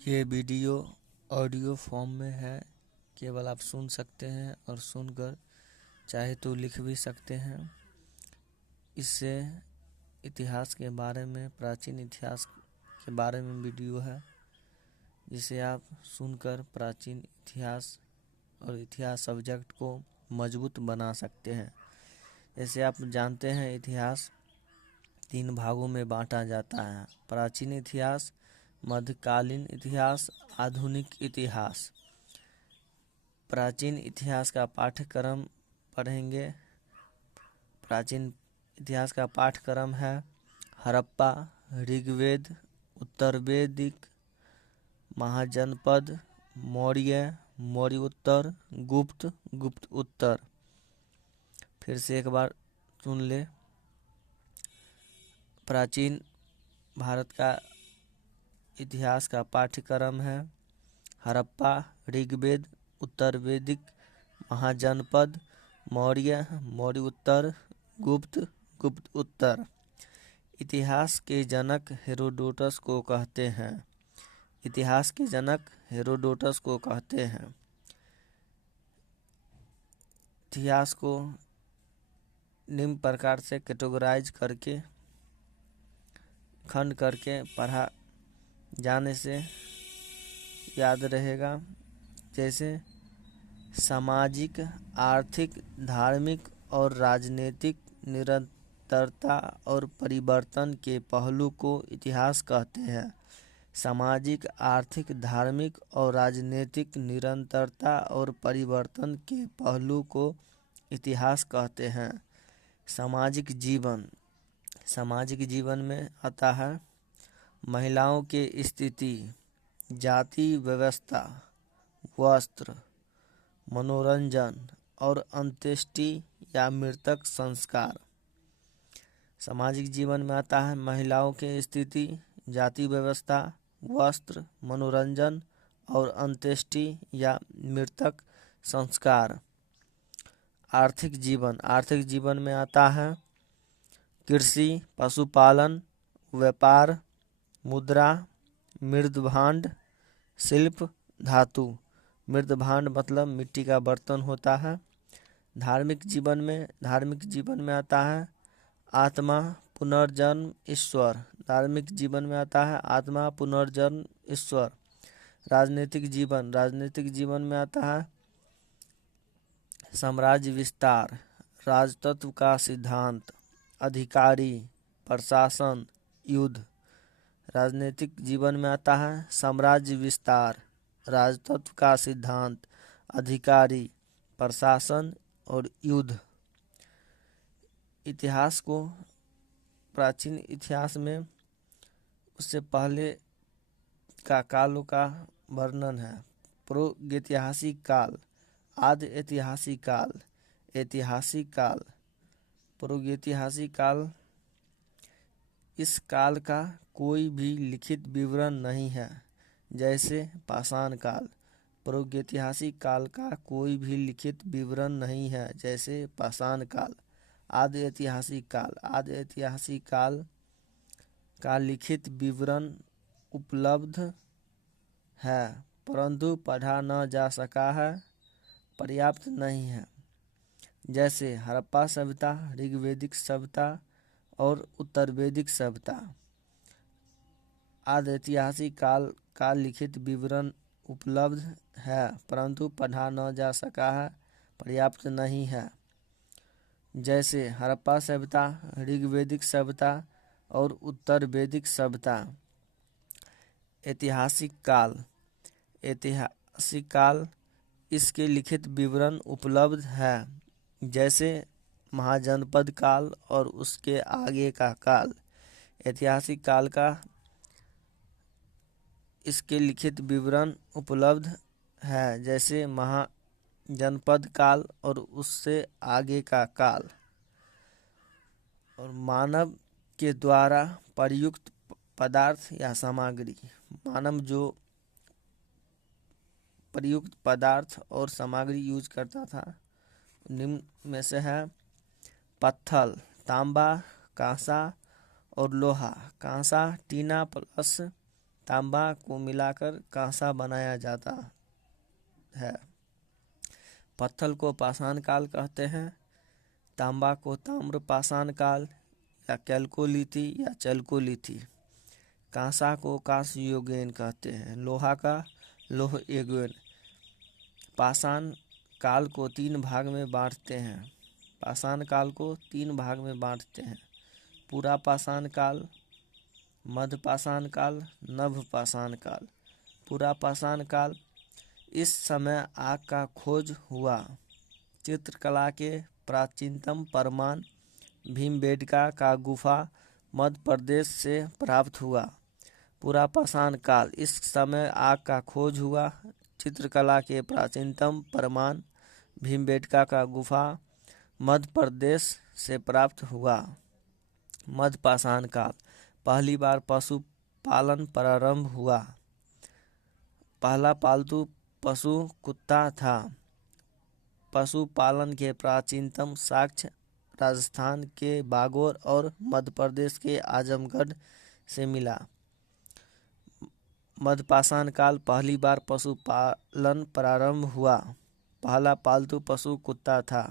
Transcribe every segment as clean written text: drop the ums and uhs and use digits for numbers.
ये video audio form में है, केवल आप सुन सकते हैं और सुनकर चाहे तो लिख भी सकते हैं। इससे इतिहास के बारे में, प्राचीन इतिहास के बारे में वीडियो है, जिसे आप सुनकर प्राचीन इतिहास और इतिहास सब्जेक्ट को मजबूत बना सकते हैं। जैसे आप जानते हैं, इतिहास 3 भागों में बांटा जाता है: प्राचीन इतिहास, मध्यकालीन इतिहास, आधुनिक इतिहास। प्राचीन इतिहास का पाठ्यक्रम पढ़ेंगे। प्राचीन इतिहास का पाठ्यक्रम है हड़प्पा, ऋग्वेद, उत्तर वैदिक, महाजनपद, मौर्य, मौर्य उत्तर, गुप्त, गुप्त उत्तर। फिर से एक बार सुन ले। प्राचीन भारत का इतिहास का पाठ्यक्रम है हड़प्पा, ऋग्वेद, उत्तर वैदिक, महाजनपद, मौर्य, मौर्य उत्तर, गुप्त, गुप्त उत्तर। इतिहास के जनक हेरोडोटस को कहते हैं। इतिहास के जनक हेरोडोटस को कहते हैं। इतिहास को निम्न प्रकार से कैटेगराइज करके, खंड करके पढ़ा जाने से याद रहेगा। जैसे सामाजिक, आर्थिक, धार्मिक और राजनीतिक निरंतरता और परिवर्तन के पहलू को इतिहास कहते हैं। सामाजिक, आर्थिक, धार्मिक और राजनीतिक निरंतरता और परिवर्तन के पहलू को इतिहास कहते हैं। सामाजिक जीवन, सामाजिक जीवन में आता है महिलाओं की स्थिति, जाति व्यवस्था, वस्त्र, मनोरंजन और अंत्येष्टि या मृतक संस्कार। सामाजिक जीवन में आता है महिलाओं की स्थिति, जाति व्यवस्था, वस्त्र, मनोरंजन और अंत्येष्टि या मृतक संस्कार। आर्थिक जीवन, आर्थिक जीवन में आता है कृषि, पशुपालन, व्यापार, मुद्रा, मृदभांड, शिल्प, धातु। मृदभांड मतलब मिट्टी का बर्तन होता है। धार्मिक जीवन में आता है आत्मा, पुनर्जन्म, ईश्वर। धार्मिक जीवन में आता है आत्मा, पुनर्जन्म, ईश्वर। राजनीतिक जीवन में आता है साम्राज्य विस्तार, राजतत्व का सिद्धांत, अधिकारी, प्रशासन, युद्ध। राजनीतिक जीवन में आता है साम्राज्य विस्तार, राजतत्व का सिद्धांत, अधिकारी, प्रशासन और युद्ध। इतिहास को, प्राचीन इतिहास में उससे पहले का कालों का वर्णन है। प्रागैतिहासिक काल, आदि ऐतिहासिक काल, ऐतिहासिक काल, प्रागैतिहासिक काल। इस काल का कोई भी लिखित विवरण नहीं है। जैसे पाषाण काल। प्रागैतिहासिक काल का कोई भी लिखित विवरण नहीं है, जैसे पाषाण काल। आदि ऐतिहासिक काल, आदि ऐतिहासिक काल का लिखित विवरण उपलब्ध है, परंतु पढ़ा न जा सका है, पर्याप्त नहीं है। जैसे हड़प्पा सभ्यता, ऋग्वैदिक सभ्यता और उत्तर वैदिक सभ्यता। आदि ऐतिहासिक काल का लिखित विवरण उपलब्ध है, परंतु पढ़ा न जा सका है, पर्याप्त नहीं है। जैसे हड़प्पा सभ्यता, ऋग्वैदिक सभ्यता और उत्तर वैदिक सभ्यता। ऐतिहासिक काल, ऐतिहासिक काल, इसके लिखित विवरण उपलब्ध है। जैसे महाजनपद काल और उसके आगे का काल। ऐतिहासिक काल का इसके लिखित विवरण उपलब्ध है, जैसे महाजनपद काल और उससे आगे का काल। और मानव के द्वारा प्रयुक्त पदार्थ या सामग्री, मानव जो प्रयुक्त पदार्थ और सामग्री यूज करता था, निम्न में से है पत्थर, तांबा, कांसा और लोहा। कांसा टीना प्लस तांबा को मिलाकर कांसा बनाया जाता है। पत्थर को पाषाण काल कहते हैं। तांबा को ताम्र पाषाण काल या कैल्कोलिथी या चल्कोलिथी। कांसा को कांस्य युगेन कहते हैं। लोहा का लोह युगेन। पाषाण काल को 3 भाग में बांटते हैं। पाषाण काल को 3 भाग में बांटते हैं। पूरा पाषाण काल, मध्य पाषाण काल, नभ पाषाण काल। पूरा पाषाण काल, इस समय आग का खोज हुआ। चित्रकला के प्राचीनतम प्रमाण भीमबेटका का गुफा मध्य प्रदेश से प्राप्त हुआ। पूरा पाषाण काल, इस समय आग का खोज हुआ। चित्रकला के प्राचीनतम प्रमाण भीमबेटका का गुफा मध्य प्रदेश से प्राप्त हुआ। मध्य पाषाण काल, पहली बार पशु पालन प्रारंभ हुआ। पहला पालतू पशु कुत्ता था। पशुपालन के प्राचीनतम साक्ष्य राजस्थान के बागोर और मध्य प्रदेश के आजमगढ़ से मिला। मध्य पाषाण काल, पहली बार पशुपालन प्रारंभ हुआ। पहला पालतू पशु कुत्ता था।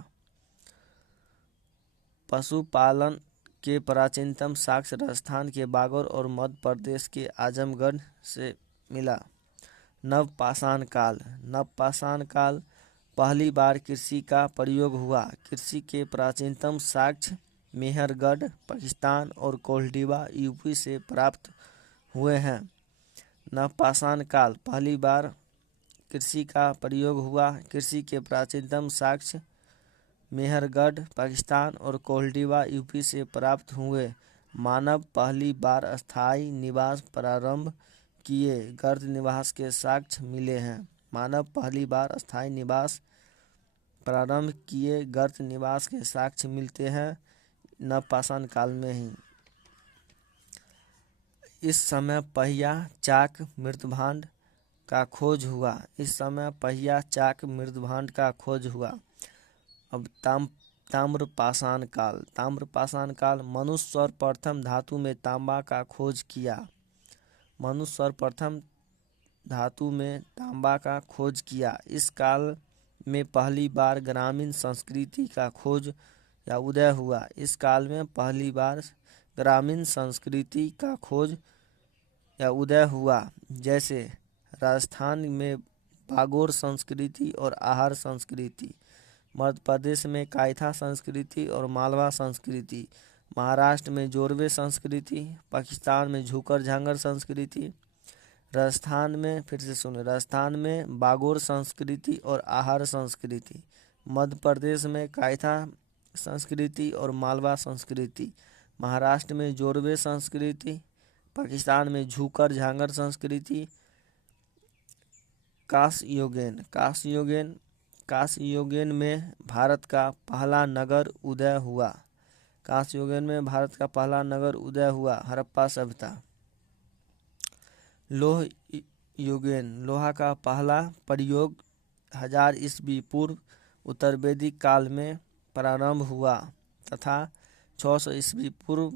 पशुपालन के प्राचीनतम साक्ष्य राजस्थान के बागोर और मध्य प्रदेश के आजमगढ़ से मिला। नव पाषाण काल, नव पाषाण काल, पहली बार कृषि का प्रयोग हुआ। कृषि के प्राचीनतम साक्ष्य मेहरगढ़ पाकिस्तान और कोल्डिवा यूपी से प्राप्त हुए हैं। नव पाषाण काल, पहली बार कृषि का प्रयोग हुआ। कृषि के प्राचीनतम साक्ष्य मेहरगढ़ पाकिस्तान और कोल्डिवा यूपी से प्राप्त हुए। मानव पहली बार स्थायी निवास प्रारंभ किए। गर्द निवास के साक्ष्य मिले हैं। मानव पहली बार स्थायी निवास प्रारंभ किए। गर्द निवास के साक्ष्य मिलते हैं नव पाषाण काल में ही। इस समय पहिया चाक मृतभांड का खोज हुआ। इस समय पहिया चाक मृतभांड का खोज हुआ। अब ताम्र पाषाण काल, ताम्र पाषाण काल, मनुष्य सर्वप्रथम धातु में तांबा का खोज किया। मनुष्य सर्वप्रथम धातु में तांबा का खोज किया। इस काल में पहली बार ग्रामीण संस्कृति का खोज या उदय हुआ। इस काल में पहली बार ग्रामीण संस्कृति का खोज या उदय हुआ। जैसे राजस्थान में बागोर संस्कृति और आहार संस्कृति, मध्य प्रदेश में कायथा संस्कृति और मालवा संस्कृति, महाराष्ट्र में जोरवे संस्कृति, पाकिस्तान में झूकर झांगर संस्कृति, राजस्थान में, फिर से सुने, राजस्थान में बागोर संस्कृति और आहार संस्कृति, मध्य प्रदेश में कायथा संस्कृति और मालवा संस्कृति, महाराष्ट्र में जोरवे संस्कृति, पाकिस्तान में झूकर झांगर संस्कृति। कांस्य युगेन में भारत का पहला नगर उदय हुआ। कांस्य युगेन में भारत का पहला नगर उदय हुआ। हड़प्पा सभ्यता। लोह युगेन, लोहा का पहला प्रयोग 1000 ईस्वी पूर्व उत्तर वैदिक काल में प्रारंभ हुआ तथा 600 ईस्वी पूर्व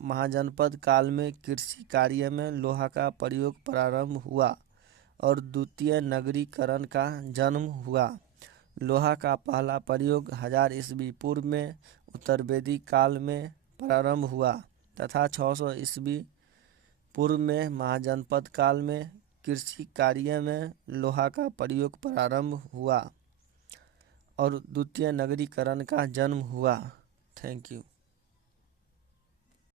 महाजनपद काल में कृषि कार्य में लोहा का प्रयोग प्रारंभ हुआ और द्वितीय नगरीकरण का जन्म हुआ। लोहा का पहला प्रयोग 1000 ईस्वी पूर्व में उत्तर वैदिक काल में प्रारंभ हुआ तथा 600 ईस्वी पूर्व में महाजनपद काल में कृषि कार्य में लोहा का प्रयोग प्रारंभ हुआ और द्वितीय नगरीकरण का जन्म हुआ। Thank you.